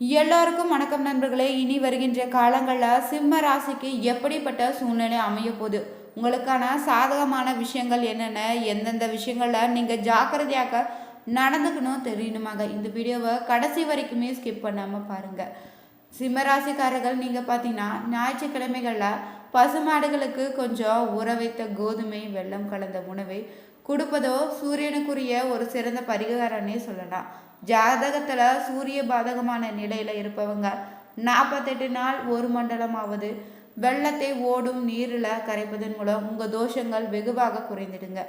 எல்லாருக்கும் வணக்கம் நண்பர்களே. இனி வருகின்ற காலங்களில் சிம்ம ராசிக்கு எப்படிப்பட்ட சூழ்நிலை அமைய போகுது, உங்களுக்கான சாதகமான விஷயங்கள் என்னென்ன, எந்தெந்த விஷயங்களில் நீங்கள் ஜாக்கிரதையாக நடந்துக்கணும் தெரியணுமாங்க. இந்த வீடியோவை கடைசி வரைக்குமே ஸ்கிப் பண்ணாமல் பாருங்கள். சிம்மராசிக்காரர்கள் நீங்கள் பார்த்தீங்கன்னா ஞாயிற்றுக்கிழமைகளில் பசுமாடுகளுக்கு கொஞ்சம் ஊற வைத்த கோதுமை வெல்லம் கலந்த உணவை கொடுப்பதோ சூரியனுக்குரிய ஒரு சிறந்த பரிகாரம்னே சொல்லலாம். ஜாதகத்தில் சூரிய பாதகமான நிலையில் இருப்பவங்க 48 நாள் ஒரு மண்டலமாவது வெள்ளத்தை ஓடும் நீரில் கரைப்பதன் மூலம் உங்கள் தோஷங்கள் வெகுவாக குறைந்துடுங்க.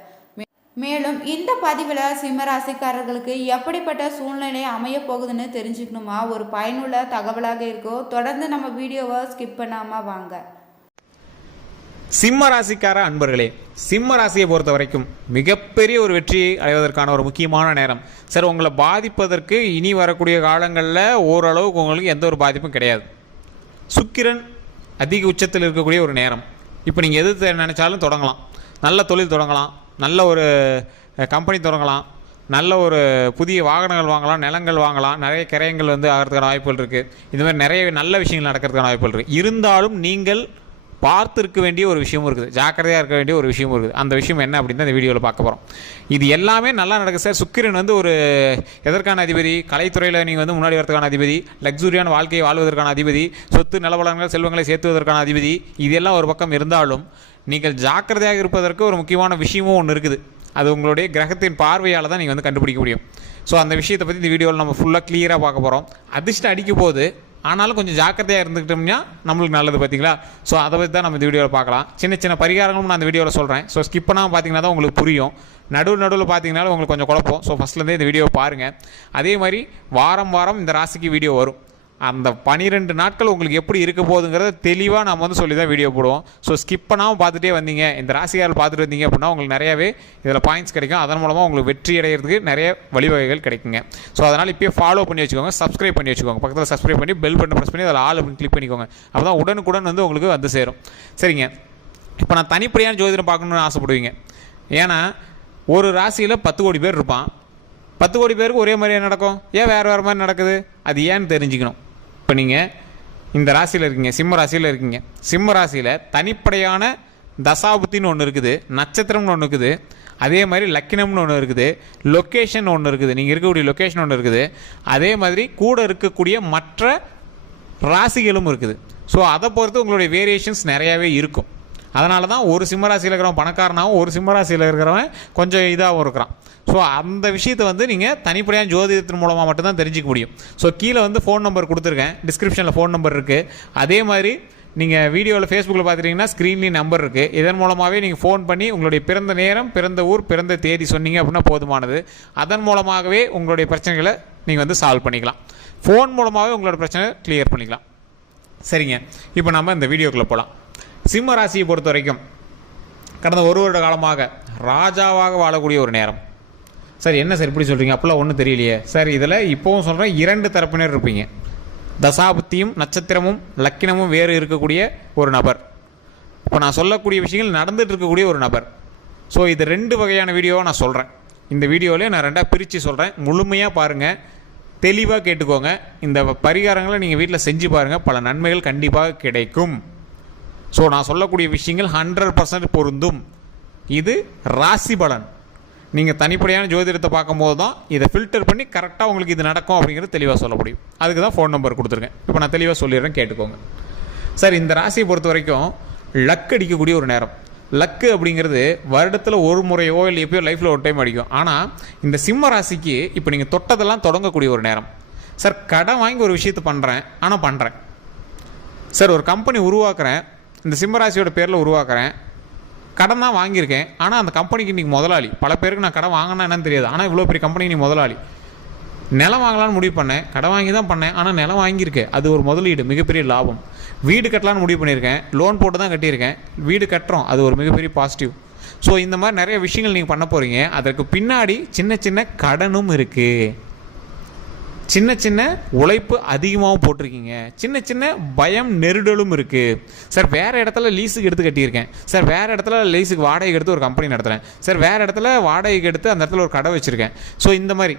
மேலும் இந்த பதிவில் சிம்மராசிக்காரர்களுக்கு எப்படிப்பட்ட சூழ்நிலை அமைய போகுதுன்னு தெரிஞ்சுக்கணுமா, ஒரு பயனுள்ள தகவலாக இருக்கோ. தொடர்ந்து நம்ம வீடியோவை ஸ்கிப் பண்ணாமல் வாங்க. சிம்ம ராசிக்கார அன்பர்களே, சிம்ம ராசியை பொறுத்த வரைக்கும் மிகப்பெரிய ஒரு வெற்றியை அடைவதற்கான ஒரு முக்கியமான நேரம். சார், உங்களை பாதிப்பதற்கு இனி வரக்கூடிய காலங்களில் ஓரளவுக்கு உங்களுக்கு எந்த ஒரு பாதிப்பும் கிடையாது. சுக்கிரன் அதிக உச்சத்தில் இருக்கக்கூடிய ஒரு நேரம். இப்போ நீங்கள் எது நினச்சாலும் தொடங்கலாம். நல்ல தொழில் தொடங்கலாம், நல்ல ஒரு கம்பெனி தொடங்கலாம், நல்ல ஒரு புதிய வாகனங்கள் வாங்கலாம், நிலங்கள் வாங்கலாம், நிறைய கிரயங்கள் ஆகிறதுக்கான வாய்ப்புகள் இருக்குது. இந்த மாதிரி நிறைய நல்ல விஷயங்கள் நடக்கிறதுக்கான வாய்ப்புகள் இருக்குது. இருந்தாலும் நீங்கள் பார்த்து இருக்க வேண்டிய ஒரு விஷயமும் இருக்குது, ஜாக்கிரதையாக இருக்க வேண்டிய ஒரு விஷயமும் இருக்குது. அந்த விஷயம் என்ன அப்படின்னு தான் இந்த வீடியோவில் பார்க்க போகிறோம். இது எல்லாமே நல்லா நடக்குது சார். சுக்கிரன் ஒரு எதற்கான அதிபதி, கலைத்துறையில் நீங்கள் முன்னாடி வரதுக்கான அதிபதி, லக்ஸுரியான வாழ்க்கையை வாழ்வதற்கான அதிபதி, சொத்து நிலவளங்கள் செல்வங்களை சேர்த்துவதற்கான அதிபதி. இதெல்லாம் ஒரு பக்கம் இருந்தாலும் நீங்கள் ஜாக்கிரதையாக இருப்பதற்கு ஒரு முக்கியமான விஷயமும் ஒன்று இருக்குது. அது உங்களுடைய கிரகத்தின் பார்வையால் தான் நீங்கள் கண்டுபிடிக்க முடியும். ஸோ அந்த விஷயத்தை பற்றி இந்த வீடியோவில் நம்ம ஃபுல்லாக கிளியராக பார்க்க போகிறோம். அதிர்ஷ்டம் அடிக்கும் போது ஆனாலும் கொஞ்சம் ஜாக்கிரதையாக இருந்துக்கிட்டோம்னா நம்மளுக்கு நல்லது, பார்த்தீங்களா? ஸோ அதை பற்றி தான் நம்ம இந்த வீடியோவில் பார்க்கலாம். சின்ன சின்ன பரிகாரங்களும் நான் அந்த வீடியோவில் சொல்கிறேன். ஸோ ஸ்கிப் பண்ணாமல் பார்த்தீங்கன்னா தான் உங்களுக்கு புரியும். நடுவில் பார்த்தீங்கன்னாலும் உங்களுக்கு கொஞ்சம் குழப்பம். ஸோ ஃபஸ்ட்லேருந்தே இந்த வீடியோவை பாருங்கள். அதே மாதிரி வாரம் வாரம் இந்த ராசிக்கு வீடியோ வரும். அந்த 12 நாட்கள் உங்களுக்கு எப்படி இருக்க போகுதுங்கிறத தெளிவாக நம்ம சொல்லி தான் வீடியோ போடுவோம். ஸோ ஸ்கிப் பண்ணாமல் பார்த்துட்டே வந்தீங்க, இந்த ராசியால் பார்த்துட்டு வந்தீங்க அப்படின்னா உங்களுக்கு நிறையவே இதில் பாயிண்ட்ஸ் கிடைக்கும். அதன் மூலமாக உங்களுக்கு வெற்றி அடைகிறதுக்கு நிறைய வழிவகைகள் கிடைக்குங்க. ஸோ அதனால் இப்போயே ஃபாலோ பண்ணி வச்சுக்கோங்க, சப்ஸ்கிரைப் பண்ணி வச்சுக்கோங்க. பக்கத்தில் சப்ஸ்கிரைப் பண்ணி பெல் பட்டன் ப்ரெஸ் பண்ணி அதில் ஆல் அப்படின்னு கிளிக் பண்ணிக்கோங்க. அப்போ தான் உடனுக்குடன் உங்களுக்கு சேரும். சரிங்க, இப்போ நான் தனிப்படையான ஜோதிடம் பார்க்கணுன்னு ஆசைப்படுவீங்க. ஏன்னா ஒரு ராசியில் 10 கோடி பேர் இருப்பான். 10 கோடி பேருக்கு ஒரே மாதிரியே நடக்கும். ஏன் வேறு மாதிரி நடக்குது, அது ஏன்னு தெரிஞ்சுக்கணும். இப்போ நீங்கள் இந்த ராசியில் இருக்கீங்க, சிம்ம ராசியில் இருக்கீங்க. சிம்ம ராசியில் தனிப்படையான தசாபுத்தின்னு ஒன்று இருக்குது, நட்சத்திரம்னு ஒன்று இருக்குது, அதே மாதிரி லக்கினம்னு ஒன்று இருக்குது, லொக்கேஷன் ஒன்று இருக்குது, நீங்கள் இருக்கக்கூடிய லொக்கேஷன் ஒன்று இருக்குது, அதே மாதிரி கூட இருக்கக்கூடிய மற்ற ராசிகளும் இருக்குது. ஸோ அதை பொறுத்து உங்களுடைய வேரியேஷன்ஸ் நிறையாவே இருக்கும். அதனால தான் ஒரு சிம்மராசியில் இருக்கிறவன் பணக்காரனாகவும் ஒரு சிம்மராசியில் இருக்கிறவன் கொஞ்சம் இதாகவும் இருக்கிறான். ஸோ அந்த விஷயத்தை நீங்கள் தனிப்படையான ஜோதிடத்தின் மூலமாக மட்டும்தான் தெரிஞ்சிக்க முடியும். ஸோ கீழே ஃபோன் நம்பர் கொடுத்துருக்கேன், டிஸ்கிரிப்ஷனில் ஃபோன் நம்பர் இருக்குது. அதே மாதிரி நீங்கள் வீடியோவில் ஃபேஸ்புக்கில் பார்த்துட்டிங்கன்னா ஸ்க்ரீன்லேயும் நம்பர் இருக்குது. இதன் மூலமாகவே நீங்கள் ஃபோன் பண்ணி உங்களுடைய பிறந்த நேரம், பிறந்த ஊர், பிறந்த தேதி சொன்னீங்க அப்படின்னா போதுமானது. அதன் மூலமாகவே உங்களுடைய பிரச்சனைகளை நீங்கள் சால்வ் பண்ணிக்கலாம். ஃபோன் மூலமாகவே உங்களோட பிரச்சனை கிளியர் பண்ணிக்கலாம். சரிங்க, இப்போ நம்ம இந்த வீடியோக்குள்ளே போகலாம். சிம்ம ராசியை பொறுத்த வரைக்கும் கடந்த ஒரு வருட காலமாக ராஜாவாக வாழக்கூடிய ஒரு நேரம். சார் என்ன சார் இப்படி சொல்கிறீங்க, அப்போல்லாம் ஒன்றும் தெரியலையே சார். இதில் இப்போவும் சொல்கிறேன், 2 தரப்பினர் இருப்பீங்க. தசாபுத்தியும் நட்சத்திரமும் லக்கினமும் வேறு இருக்கக்கூடிய ஒரு நபர், இப்போ நான் சொல்லக்கூடிய விஷயங்கள் நடந்துகிட்டு இருக்கக்கூடிய ஒரு நபர். ஸோ இது 2 வகையான வீடியோவை நான் சொல்கிறேன். இந்த வீடியோவிலே நான் 2ஆக பிரித்து சொல்கிறேன். முழுமையாக பாருங்கள், தெளிவாக கேட்டுக்கோங்க. இந்த பரிகாரங்களை நீங்கள் வீட்டில் செஞ்சு பாருங்கள், பல நன்மைகள் கண்டிப்பாக கிடைக்கும். ஸோ நான் சொல்லக்கூடிய விஷயங்கள் 100% பொருந்தும். இது ராசி பலன். நீங்கள் தனிப்படையான ஜோதிடத்தை பார்க்கும்போது தான் இதை ஃபில்டர் பண்ணி கரெக்டாக உங்களுக்கு இது நடக்கும் அப்படிங்கிறது தெளிவாக சொல்ல முடியும். அதுக்கு தான் ஃபோன் நம்பர் கொடுத்துருக்கேன். இப்போ நான் தெளிவாக சொல்லிடுறேன், கேட்டுக்கோங்க. சார், இந்த ராசியை பொறுத்த வரைக்கும் லக் அடிக்கக்கூடிய ஒரு நேரம். லக்கு அப்படிங்கிறது வருடத்தில் ஒரு முறையோ இல்லை எப்பயோ லைஃப்பில் ஒரு டைம் அடிக்கும். ஆனால் இந்த சிம்ம ராசிக்கு இப்போ நீங்கள் தொட்டதெல்லாம் தொடங்கக்கூடிய ஒரு நேரம். சார், கடன் வாங்கி ஒரு விஷயத்தை பண்ணுறேன், ஆனால் பண்ணுறேன். சார், ஒரு கம்பெனி உருவாக்குறேன், இந்த சிம்மராசியோட பேரில் உருவாக்குறேன், கடன் தான் வாங்கியிருக்கேன், ஆனால் அந்த கம்பெனிக்கு இன்றைக்கி முதலாளி. பல பேருக்கு நான் கடன் வாங்கினா என்னன்னு தெரியாது, ஆனால் இவ்வளோ பெரிய கம்பெனிக்கு நீ முதலாளி. நிலம் வாங்கலான்னு முடிவு பண்ணேன், கடன் வாங்கி தான் பண்ணேன், ஆனால் நிலம் வாங்கியிருக்கேன், அது ஒரு முதலீடு, மிகப்பெரிய லாபம். வீடு கட்டலான்னு முடிவு பண்ணியிருக்கேன், லோன் போட்டு தான் கட்டியிருக்கேன், வீடு கட்டுறோம், அது ஒரு மிகப்பெரிய பாசிட்டிவ். ஸோ இந்த மாதிரி நிறைய விஷயங்கள் நீங்கள் பண்ண போகிறீங்க. அதற்கு பின்னாடி சின்ன சின்ன கடனும் இருக்குது, சின்ன சின்ன உழைப்பு அதிகமாகவும் போட்டிருக்கீங்க, சின்ன சின்ன பயம் நெருடலும் இருக்குது. சார், வேறு இடத்துல லீஸுக்கு எடுத்து கட்டியிருக்கேன், சார் வேறு இடத்துல லீஸுக்கு வாடகைக்கு எடுத்து ஒரு கம்பெனி நடத்துகிறேன், சார் வேறு இடத்துல வாடகைக்கு எடுத்து அந்த இடத்துல ஒரு கடை வச்சுருக்கேன். ஸோ இந்த மாதிரி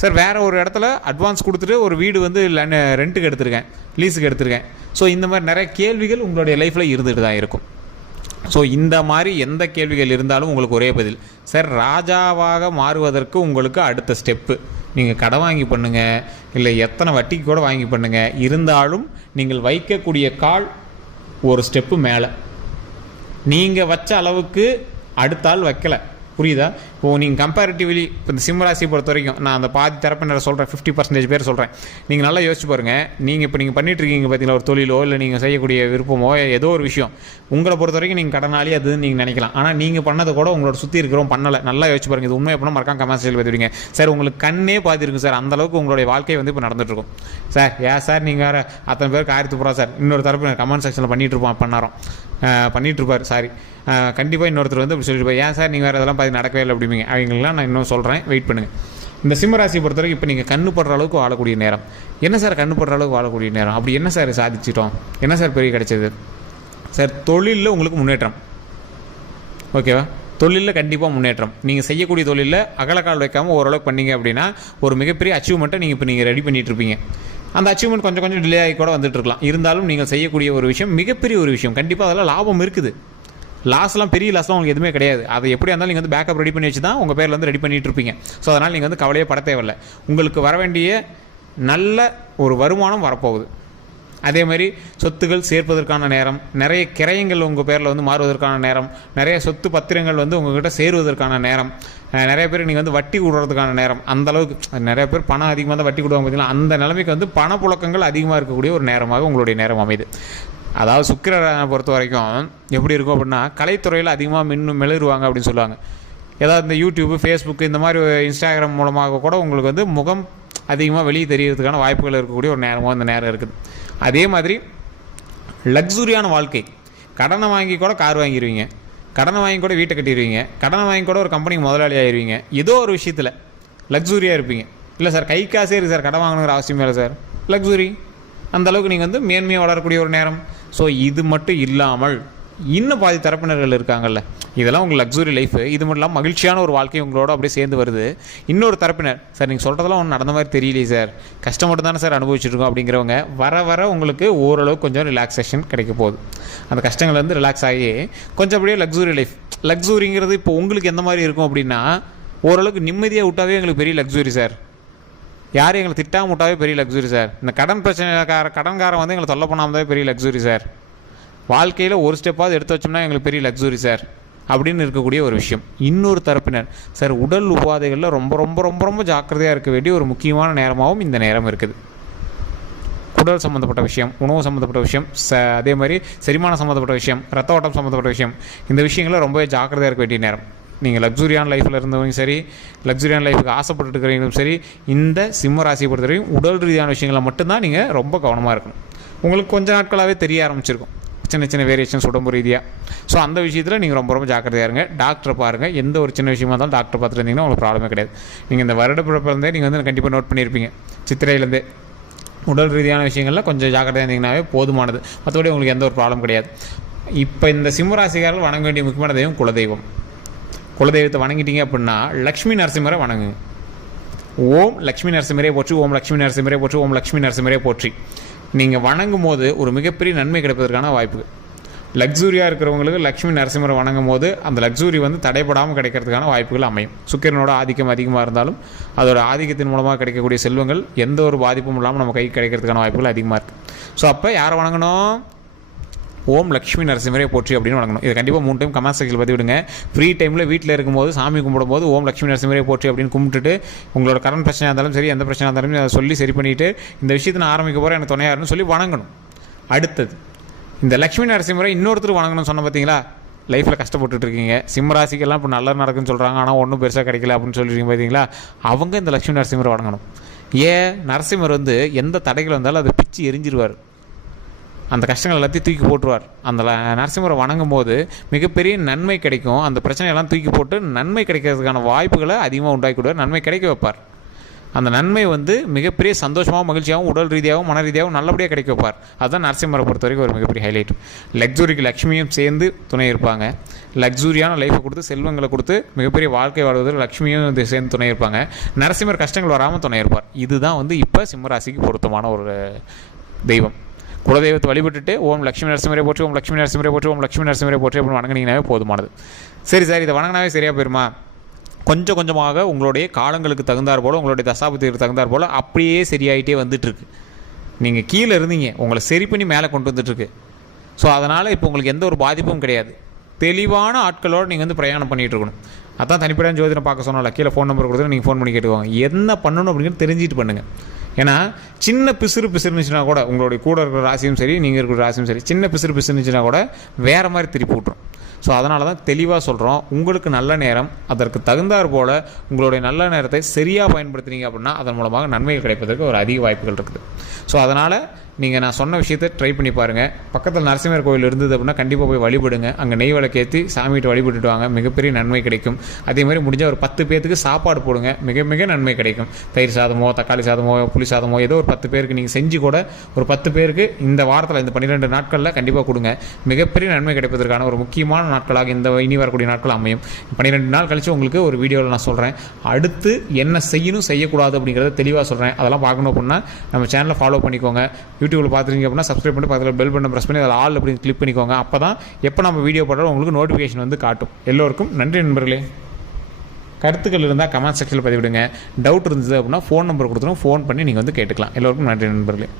சார் வேறு ஒரு இடத்துல அட்வான்ஸ் கொடுத்துட்டு ஒரு வீடு வந்து ரெண்ட்டுக்கு எடுத்திருக்கேன், லீஸுக்கு எடுத்திருக்கேன். ஸோ இந்த மாதிரி நிறைய கேள்விகள் உங்களுடைய லைஃப்பில் இருந்துகிட்டு தான் இருக்கும். ஸோ இந்த மாதிரி எந்த கேள்விகள் இருந்தாலும் உங்களுக்கு ஒரே பதில், சார் ராஜாவாக மாறுவதற்கு உங்களுக்கு அடுத்த ஸ்டெப்பு நீங்கள் கடன் வாங்கி பண்ணுங்கள், இல்லை எத்தனை வட்டிக்கு கூட வாங்கி பண்ணுங்கள், இருந்தாலும் நீங்கள் வைக்கக்கூடிய கால் ஒரு ஸ்டெப்பு மேலே. நீங்கள் வச்ச அளவுக்கு அடுத்த ஆள் வைக்கலை, புரியுதா? இப்போது நீங்கள் கம்பேரிட்டிவ்லி இப்போ இந்த சிம்மராசியை பொறுத்த வரைக்கும் நான் அந்த பாதி தரப்பினரை சொல்கிறேன், 50% பேர் சொல்கிறேன். நீங்கள் நல்லா யோசிச்சு பாருங்கள். நீங்கள் பண்ணிகிட்ருக்கீங்க பார்த்தீங்களா, ஒரு தொழிலோ இல்லை நீங்கள் செய்யக்கூடிய விருப்பமோ ஏதோ ஒரு விஷயம், உங்களை பொறுத்த வரைக்கும் நீங்கள் கடனாளி அதுன்னு நீங்கள் நினைக்கலாம். ஆனால் நீங்கள் பண்ணதை கூட உங்களோட சுற்றி இருக்கிறோம் பண்ணலை. நல்லா யோசிச்சு பாருங்கள். இது உண்மை எப்படின்னா மறக்காம கமெண்ட் செக்ஷனில் பதிவிடுங்க. சார் உங்களுக்கு கண்ணே பாதி இருக்குது சார், அந்தளவுக்கு உங்களுடைய வாழ்க்கை வந்து இப்போ நடந்துகிட்ருக்கும். சார் சார் நீங்கள் வேறு அத்தனை பேருக்கு ஆயிரத்து போகிறா சார், இன்னொரு தரப்பு கமெண்ட் செக்ஷனில் பண்ணிகிட்ருப்பார் சாரி, கண்டிப்பாக இன்னொருத்தர் வந்து அப்படி சொல்லிட்டு ஏன் சார் நீங்கள் வேறு இதெல்லாம் பார்த்து நடக்கவே இல்லை அப்படிங்க. அவங்களாம் நான் இன்னும் சொல்கிறேன், வெயிட் பண்ணுங்கள். இந்த சிம்மராசியை பொறுத்த வரைக்கும் இப்போ நீங்கள் கண்ணு படுற அளவுக்கு வாழக்கூடிய நேரம். என்ன சார் கண்ணு படுற அளவுக்கு வாழக்கூடிய நேரம்? அப்படி என்ன சார் சாதிச்சிட்டோம், என்ன சார் பெரிய கிடைச்சது? சார் தொழிலில் உங்களுக்கு முன்னேற்றம், ஓகேவா? தொழிலில் கண்டிப்பாக முன்னேற்றம். நீங்கள் செய்யக்கூடிய தொழிலில் அகலக்கால் வைக்காமல் ஓரளவுக்கு பண்ணிங்க அப்படின்னா ஒரு மிகப்பெரிய அச்சீவ்மெண்ட்டை நீங்கள் ரெடி பண்ணிகிட்டு இருப்பீங்க. அந்த அச்சீவ்மெண்ட் கொஞ்சம் டிலே ஆகி கூட வந்துட்டு இருக்கலாம். இருந்தாலும் நீங்கள் செய்யக்கூடிய ஒரு விஷயம் மிகப்பெரிய ஒரு விஷயம். கண்டிப்பாக அதெல்லாம் லாபம் இருக்குது. லாஸ்லாம் பெரிய லாஸ்லாம் உங்களுக்கு எதுவுமே கிடையாது. அதை எப்படியா இருந்தாலும் நீங்கள் வந்து பேக்கப் ரெடி பண்ணி வச்சு தான் உங்கள் பேரில் வந்து ரெடி பண்ணிகிட்டு இருப்பீங்க. ஸோ அதனால் நீங்கள் வந்து கவலையே பட தேவையில்லை. உங்களுக்கு வர வேண்டிய நல்ல ஒரு வருமானம் வரப்போகுது. அதே மாதிரி சொத்துக்கள் சேர்ப்பதற்கான நேரம், நிறைய கிரயங்கள் உங்கள் பேரில் வந்து மாறுவதற்கான நேரம், நிறைய சொத்து பத்திரங்கள் வந்து உங்கள்கிட்ட சேருவதற்கான நேரம், நிறைய பேர் நீங்கள் வந்து வட்டி விடுறதுக்கான நேரம். அந்தளவுக்கு நிறைய பேர் பணம் அதிகமாக தான் வட்டி விடுவாங்க பார்த்தீங்கன்னா, அந்த நிலைமைக்கு வந்து பணப்புழக்கங்கள் அதிகமாக இருக்கக்கூடிய ஒரு நேரமாக உங்களுடைய நேரம் அமைது. அதாவது சுக்கிரனை பொறுத்த வரைக்கும் எப்படி இருக்கும் அப்படின்னா, கலைத்துறையில் அதிகமாக மெழுகுவாங்க அப்படின்னு சொல்லுவாங்க. ஏதாவது இந்த யூடியூப்பு, ஃபேஸ்புக்கு, இந்த மாதிரி இன்ஸ்டாகிராம் மூலமாக கூட உங்களுக்கு வந்து முகம் அதிகமாக வெளியே தெரியறதுக்கான வாய்ப்புகள் இருக்கக்கூடிய ஒரு நேரமாக இந்த நேரம் இருக்குது. அதே மாதிரி லக்ஸுரியான வாழ்க்கை, கடனை வாங்கி கூட கார் வாங்கிடுவீங்க, கடனை வாங்கி கூட வீட்டை கட்டிடுவீங்க, கடனை வாங்கி கூட ஒரு கம்பெனிக்கு முதலாளி ஆகிடுவீங்க. ஏதோ ஒரு விஷயத்தில் லக்ஸுரியாக இருப்பீங்க. இல்லை சார் கை காசே இருக்குது சார், கடன் வாங்கணுங்கிற அவசியமே இல்லை சார், லக்ஸுரி அந்தளவுக்கு நீங்கள் வந்து மேன்மையாக வளரக்கூடிய ஒரு நேரம். ஸோ இது மட்டும் இல்லாமல் இன்னும் பாதி தரப்பினர்கள் இருக்காங்கல்ல, இதெல்லாம் உங்கள் லக்ஸுரி லைஃபு. இது மட்டும் இல்லாமல் மகிழ்ச்சியான ஒரு வாழ்க்கை உங்களோட அப்படியே சேர்ந்து வருது. இன்னொரு தரப்பினர், சார் நீங்கள் சொல்கிறதெல்லாம் ஒன்றும் நடந்த மாதிரி தெரியலையே சார், கஷ்டப்பட்டு தானே சார் அனுபவிச்சுருக்கோம் அப்படிங்கிறவங்க வர உங்களுக்கு ஓரளவுக்கு கொஞ்சம் ரிலாக்ஸேஷன் கிடைக்க போகுது. அந்த கஷ்டங்கள்லேருந்து ரிலாக்ஸ் ஆகி கொஞ்சம் அப்படியே லக்ஸுரி லைஃப். லக்ஸுரிங்கிறது இப்போ உங்களுக்கு எந்த மாதிரி இருக்கும் அப்படின்னா, ஓரளவுக்கு நிம்மதியாக விட்டாவே எங்களுக்கு பெரிய லக்ஸுரி சார், யாரும் எங்களை திட்டாமல் விட்டாவே பெரிய லக்ஸுரி சார், இந்த கடன் கடன்காரன் வந்து எங்களை தொல்லை பண்ணாமல் பெரிய லக்ஸுரி சார், வாழ்க்கையில் ஒரு ஸ்டெப்பாவது எடுத்து வச்சோம்னா எங்களுக்கு பெரிய லக்ஸுரி சார் அப்படின்னு இருக்கக்கூடிய ஒரு விஷயம். இன்னொரு தரப்பினர், சார் உடல் உபாதைகளில் ரொம்ப ரொம்ப ரொம்ப ரொம்ப ஜாக்கிரதையாக இருக்க வேண்டிய ஒரு முக்கியமான நேரமாகவும் இந்த நேரம் இருக்குது. உடல் சம்மந்தப்பட்ட விஷயம், உணவு சம்மந்தப்பட்ட விஷயம், அதே மாதிரி செரிமானம் சம்மந்தப்பட்ட விஷயம், ரத்த ஓட்டம் சம்மந்தப்பட்ட விஷயம், இந்த விஷயங்களில் ரொம்ப ஜாக்கிரதையாக இருக்க வேண்டிய நேரம். நீங்கள் லக்ஸுரியான லைஃப்பில் இருந்தவங்க சரி, லக்ஸுரியான லைஃபுக்கு ஆசைப்பட்டு இருக்கிறவங்களும் சரி, இந்த சிம்ம ராசியை பொறுத்தவரைக்கும் உடல் ரீதியான விஷயங்களை மட்டும்தான் நீங்கள் ரொம்ப கவனமாக இருக்கணும். உங்களுக்கு கொஞ்ச நாட்களாகவே தெரிய ஆரம்பிச்சிருக்கும் சின்ன வேரியேஷன்ஸ் உடம்பு ரீதியாக. ஸோ அந்த விஷயத்தில் நீங்கள் ரொம்ப ரொம்ப ஜாக்கிரதையாக இருங்க. டாக்டரை பாருங்கள். எந்த ஒரு சின்ன விஷயமா இருந்தாலும் டாக்டர் பார்த்துட்டு இருந்தீங்கன்னா உங்களுக்கு ப்ராப்ளமே கிடையாது. நீங்கள் இந்த வருட பிறப்பிலேருந்தே நீங்கள் வந்து கண்டிப்பாக நோட் பண்ணியிருப்பீங்க, சித்திரையிலேருந்தே உடல் ரீதியான விஷயங்களில் கொஞ்சம் ஜாக்கிரதையாக இருந்தீங்கன்னாவே போதுமானது. மற்றபடி உங்களுக்கு எந்த ஒரு ப்ராப்ளம் கிடையாது. இப்போ இந்த சிம்மராசிக்காரர்கள் வணங்க வேண்டிய முக்கியமான தெய்வம் குலதெய்வம். குலதெய்வத்தை வணங்கிட்டீங்க அப்படின்னா லக்ஷ்மி நரசிம்மரை வணங்குங்க. ஓம் லக்ஷ்மி நரசிம்மரே போற்றி, ஓம் லக்ஷ்மி நரசிம்மரே போற்றி, ஓம் லக்ஷ்மி நரசிம்மரே போற்றி. நீங்கள் வணங்கும் போது ஒரு மிகப்பெரிய நன்மை கிடைப்பதற்கான வாய்ப்பு. லக்ஸுரியாக இருக்கிறவங்களுக்கு லக்ஷ்மி நரசிம்மரை வணங்கும் போது அந்த லக்ஸுரி வந்து தடைப்படாமல் கிடைக்கிறதுக்கான வாய்ப்புகள் அமையும். சுக்கிரனோட ஆதிக்கம் அதிகமாக இருந்தாலும் அதோட ஆதிக்கத்தின் மூலமாக கிடைக்கக்கூடிய செல்வங்கள் எந்த ஒரு பாதிப்பும் இல்லாமல் நம்ம கைக்கு கிடைக்கிறதுக்கான வாய்ப்புகள் அதிகமாக இருக்குது. ஸோ அப்போ யாரை வணங்கணும்? ஓம் லக்ஷ்மி நரசிம்மரே போற்றி அப்படின்னு வணங்கணும். இது கண்டிப்பாக 3 டைம் கமெண்ட் செக்ஷனில் பற்றி விடுங்க. ஃப்ரீ டைமில் வீட்டில் இருக்கும்போது சாமி கும்பிடும்போது ஓம் லக்ஷ்மி நரசிம்மரே போற்றி அப்படின்னு கும்பிட்டுட்டு உங்களோட கரண்ட் பிரச்சனையாக இருந்தாலும் சரி, எந்த பிரச்சனையாக இருந்தாலும் அதை சொல்லி சரி பண்ணிவிட்டு இந்த விஷயத்தை நான் ஆரம்பிக்க போகிறேன், எனக்கு துணையாருன்னு சொல்லி வணங்கணும். அடுத்தது இந்த லக்ஷ்மி நரசிம்மரை இன்னொருத்தர் வணங்கணும்னு சொன்ன பார்த்தீங்களா, லைஃப்பில் கஷ்டப்பட்டுட்டு இருக்கீங்க, சிம்மராசிக்கெல்லாம் இப்போ நல்லா நடக்குன்னு சொல்கிறாங்க, ஆனால் ஒன்றும் பெருசாக கிடைக்கல அப்படின்னு சொல்லியிருக்கீங்க பார்த்தீங்களா, அவங்க இந்த லக்ஷ்மி நரசிம்மரை வணங்கணும். ஏன்? நரசிம்மர் வந்து எந்த தடைகள் வந்தாலும் அதை பிச்சு எரிஞ்சிருவார், அந்த கஷ்டங்கள் எல்லாத்தையும் தூக்கி போட்டுருவார். அந்த நரசிம்மரை வணங்கும் போது மிகப்பெரிய நன்மை கிடைக்கும். அந்த பிரச்சனையெல்லாம் தூக்கி போட்டு நன்மை கிடைக்கிறதுக்கான வாய்ப்புகளை அதிகமாக உண்டாக்கி கொடுவார், நன்மை கிடைக்க வைப்பார். அந்த நன்மை வந்து மிகப்பெரிய சந்தோஷமாகவும் மகிழ்ச்சியாகவும் உடல் ரீதியாகவும் மன ரீதியாகவும் நல்லபடியாக கிடைக்க வைப்பார். அதுதான் நரசிம்மரை பொறுத்த வரைக்கும் ஒரு மிகப்பெரிய ஹைலைட். லக்ஸுரிக்கு லக்ஷ்மியும் சேர்ந்து துணை இருப்பாங்க. லக்ஸுரியான லைஃப்பை கொடுத்து செல்வங்களை கொடுத்து மிகப்பெரிய வாழ்க்கை வாழ்வதற்கு லக்ஷ்மியும் சேர்ந்து துணை இருப்பாங்க. நரசிம்மர் கஷ்டங்கள் வராமல் துணை இருப்பார். இதுதான் வந்து இப்போ சிம்மராசிக்கு பொருத்தமான ஒரு தெய்வம். குலதெய்வத்தை வழிபட்டுட்டு ஓம் லட்சுமி நரசிம்மரை போற்றி, ஓம் லட்சுமி நரசிம்மரை போற்றி, ஓம் லட்சுமி நரசிம்மரை போற்றி அப்படின்னு வணங்கினீங்கன்னாவே போதுமானது. சரி சார், இதை வணங்கினாவே சரியாக போயிருமா? கொஞ்சம் கொஞ்சமாக உங்களுடைய காலங்களுக்கு தகுந்தார் போல், உங்களுடைய தசாபத்திற்கு தகுந்தார் போல் அப்படியே சரியாயிட்டே வந்துட்டுருக்கு. நீங்கள் கீழே இருந்தீங்க, உங்களை சரி பண்ணி மேலே கொண்டு வந்துட்டுருக்கு. ஸோ அதனால் இப்போ உங்களுக்கு எந்த ஒரு பாதிப்பும் கிடையாது. தெளிவான ஆட்களோடு நீங்கள் வந்து பிரயாணம் பண்ணிகிட்டு இருக்கணும். அதான் தனிப்படையான ஜோதிடம் பார்க்க சொன்னால கீழே ஃபோன் நம்பர் கொடுத்து நீங்கள் ஃபோன் பண்ணி கேட்டுக்கோங்க. என்ன பண்ணணும் அப்படிங்கிறது தெரிஞ்சுட்டு பண்ணுங்கள். ஏன்னா சின்ன பிசுறுச்சுன்னா கூட உங்களுடைய கூட இருக்கிற ராசியும் சரி, நீங்கள் இருக்கிற ராசியும் சரி, சின்ன பிசுறுச்சுன்னா கூட வேறு மாதிரி திருப்பி விட்ரும். ஸோ அதனால தான் தெளிவாக சொல்கிறோம், உங்களுக்கு நல்ல நேரம், அதற்கு தகுந்தாற் போல் உங்களுடைய நல்ல நேரத்தை சரியாக பயன்படுத்தினீங்க அப்படின்னா அதன் மூலமாக நன்மைகள் கிடைப்பதற்கு ஒரு அதிக வாய்ப்புகள் இருக்குது. ஸோ அதனால் நீங்கள் நான் சொன்ன விஷயத்தை ட்ரை பண்ணி பாருங்கள். பக்கத்தில் நரசிம்மர் கோயில் இருந்தது அப்படின்னா கண்டிப்பாக போய் வழிபடுங்க. அங்கே நெய் விளக்கேற்றி சாமிகிட்ட வழிபட்டுட்டு வாங்க, மிகப்பெரிய நன்மை கிடைக்கும். அதே மாதிரி முடிஞ்ச ஒரு 10 பேருக்கு சாப்பாடு போடுங்க, மிக மிக நன்மை கிடைக்கும். தயிர் சாதமோ தக்காளி சாதமோ புளி சாதமோ ஏதோ ஒரு 10 பேருக்கு நீங்கள் செஞ்சு கூட ஒரு 10 பேருக்கு இந்த வாரத்தில் இந்த 12 நாட்களில் கண்டிப்பாக கொடுங்க. மிகப்பெரிய நன்மை கிடைப்பதற்கான ஒரு முக்கியமான நாட்களாக இந்த இனி வரக்கூடிய நாட்கள் அமையும். 12 நாள் கழித்து உங்களுக்கு ஒரு வீடியோவில் நான் சொல்கிறேன். அடுத்து என்ன செய்யணும் செய்யக்கூடாது அப்படிங்கிறத தெளிவாக சொல்கிறேன். அதெல்லாம் பார்க்கணும் அப்படின்னா நம்ம சேனலை ஃபாலோ பண்ணிக்கோங்க. யூடியூப்பில் பார்த்துருக்கீங்க அப்படின்னா சப்ஸ்கிரைப் பண்ணி பக்கத்தில் பெல் பட்டன் ப்ரெஸ் பண்ணி அதில் ஆல் அப்படின்னு கிளிக் பண்ணிக்கோங்க. அப்போ தான் எப்போ நம்ம வீடியோ போட்டாலும் உங்களுக்கு நோட்டிஃபிகேஷன் வந்து காட்டும். எல்லோருக்கும் நன்றி நண்பர்களே. கருத்துக்கள் இருந்தால் கமெண்ட் செக்ஷனில் பதிவிடுங்க. டவுட் இருந்தது அப்படின்னா ஃபோன் நம்பர் கொடுத்துரும், ஃபோன் பண்ணி நீங்கள் வந்து கேட்டுக்கலாம். எல்லோருக்கும் நன்றி நண்பர்களே.